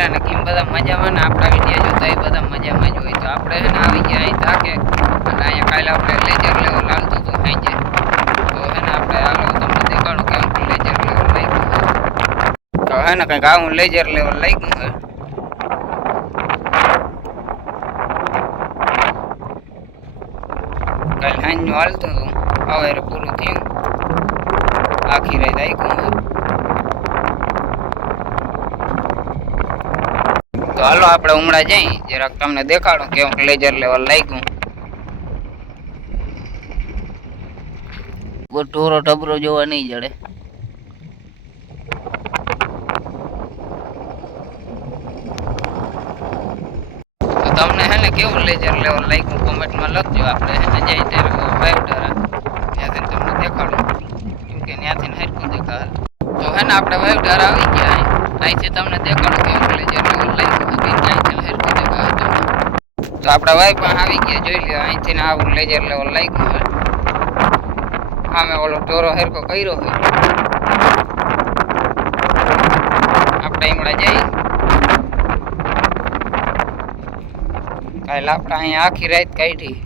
ડાયરા ને કેમ બધા મજામાં ને આપણા વિડીયો જોતા એ બધા મજામાં જ હોય. તો આપણે હે ને આવી ગયા અહીં થાકે અને અહીંયા કાલે આપણે લેજર લેવલ હાલતું હતું સાંજે. તો હે ને આપણે હાલો તમને દેખાડું કેમ લેજર લેવલ લાગ્યું. તો હે ને કંઈક આવું લેજર લેવલ લાગ્યું હે. કાલે સાંજનું હાલતું હતું હવે પૂરું થયું. આખી રાત આવ્યું હે. તો હાલો આપણે ઉમળા જઈ જરાક તમને દેખાડું કેવું લેજર લેવલ લાગ્યું. બહુ ઢોરો ઢબરો જોવા નહીં જડે. તો તમને હે ને કેવું લેજર લેવલ લાગ્યું કોમેન્ટમાં લખજો. આપણે હે ને જઈ ત્યારે વાઇવડારા ત્યાંથી તમને દેખાડું કેમ કે ત્યાંથી હરખું દેખાડે. તો હે ને આપણે વાઇવડારા આવી ગયા અહીંથી તમને દેખાડું કેવું લેજર લેવલ લાગ્યું ત્યાંથી હરખું દેખાડે. તો આપણા વાઈ પણ આવી ગયા જોઈ લ્યો અહીંથી ને આવું લેજર લેવલ લાગ્યું હોય. આમે ઓલો ઢોરો હરખો કર્યો હોય. આપણે હમણાં જઈ કાલે આપણે અહીંયા આખી રાત કાઢી.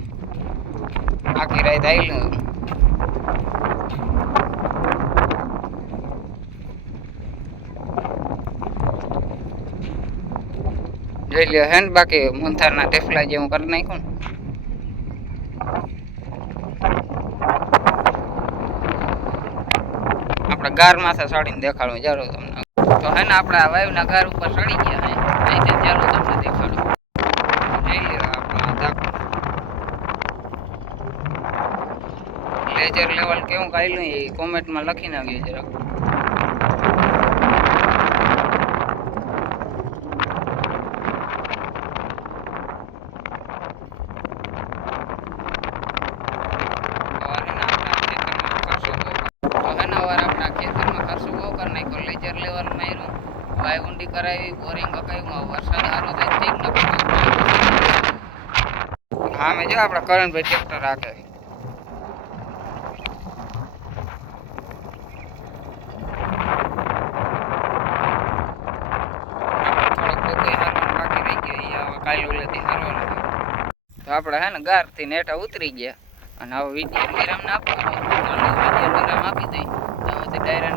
આખી રાત આવેલું જોઈ લ્યો હે ને. બાકી મુંથારના ટેફલા જેવું કરી નાખ્યું ને. આપણે ગાર માથે ચડીને દેખાડું જરૂર તમને. તો હે ને આપણે વાયુના ઘર ઉપર ચડી ગયા હે અહીંથી જરૂર તમને દેખાડું. જોઈ લ્યો આપણે લેજર લેવલ કેવું કાઢ્યું એ કોમેન્ટમાં લખી નાખ્યું જરાક. ખેતરમાં ખર્ચો બહુ કરી નાખ્યો. લેજર લેવલ માર્યું, વાય ઊંડી કરાવી, બોરિંગ કકાવ્યું. વરસાદ સારો થાય ઠીક ન હા મેં જો આપણા કરણભાઈ ટ્રેક્ટર રાખે. થોડોક કોઈ હારવાનું બાકી રહી ગયો હવે કાલે ઓલેથી હારવા લાગે. તો આપણે હે ને ગારથી નેઠા ઉતરી ગયા અને હવે વિડીયો વિરામ ના આપવાનો. વિડીયો વિરામ આપી દઈ તો ડાયરા